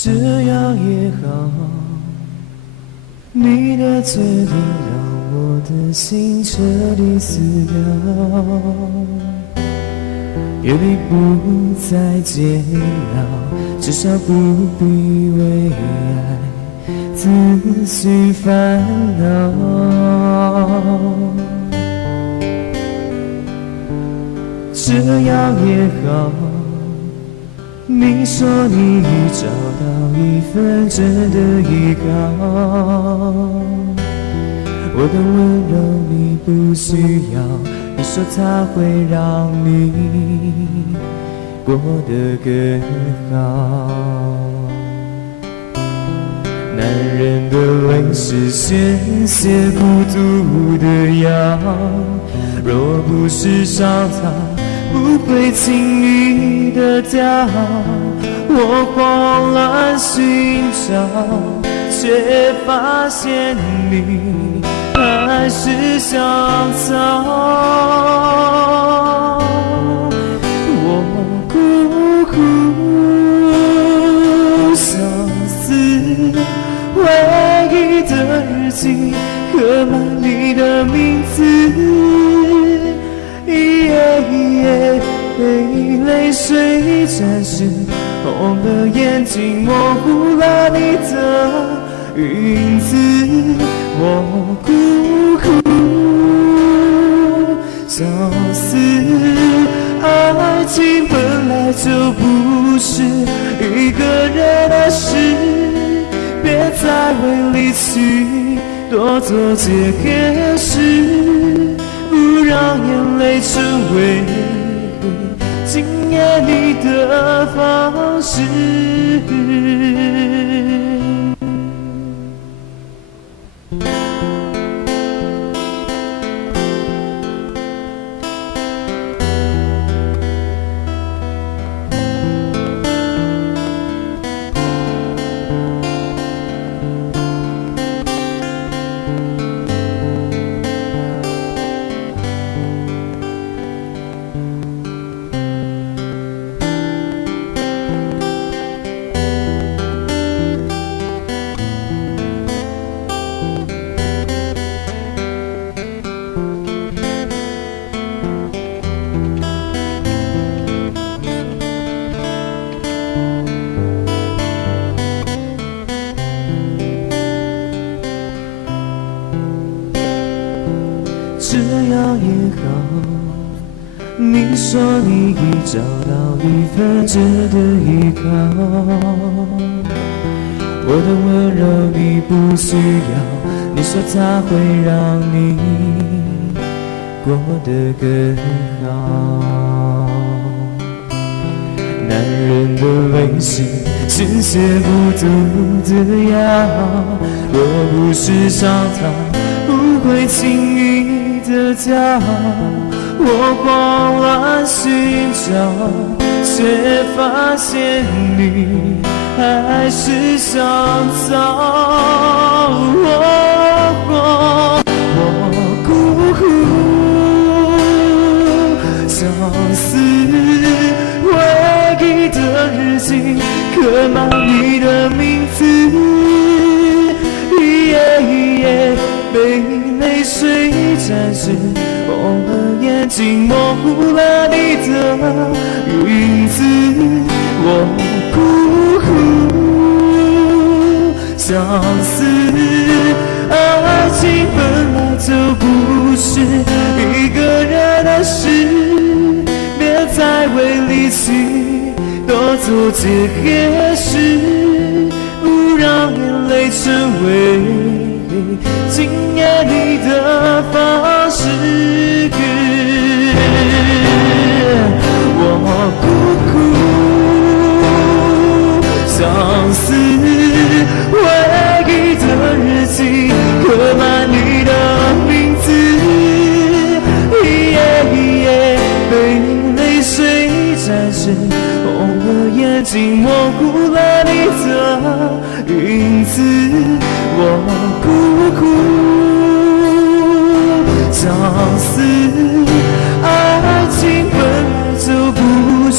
这样也好，你的决定让我的心彻底死掉，约定不再煎熬，至少不必为爱自寻烦恼。这样也好，你说你已找到一份真的依靠，我的温柔你不需要，你说它会让你过得更好。男人的泪是宣泄孤独的药，若不是烧它不会轻易的掉，我慌乱寻找，却发现你还是想逃。我苦苦相思，回忆的日记刻满你的名字，被泪水沾湿，红了眼睛，模糊了你的影子。我苦苦相思，爱情本来就不是一个人的事，别再为离去多做解释，不让眼泪成为纪念你的方式。这样也好，你说你已找到一份值得依靠，我的温柔你不需要，你说它会让你过得更好。男人的泪是宣泄孤独的药，若不是伤它不会轻易的家，我慌乱寻找，却发现你还是想逃。我苦苦相思，回忆的日记刻满你的名字，被泪水沾湿，红了眼睛，模糊了你的影子。我苦苦相思，爱情本来就不是一个人的事，别再为离去多做解释，不让眼泪成为惊艳你的方式。我苦苦相思，唯一的日记刻满你的名字，被泪水沾湿，红了眼睛，模糊了你的影子。我苦苦相思，爱情本就不是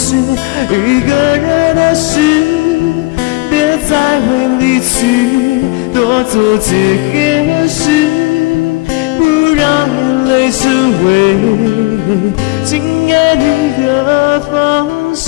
一个人的事，别再为离去多做解释，不让眼泪成为惊艳你的方式。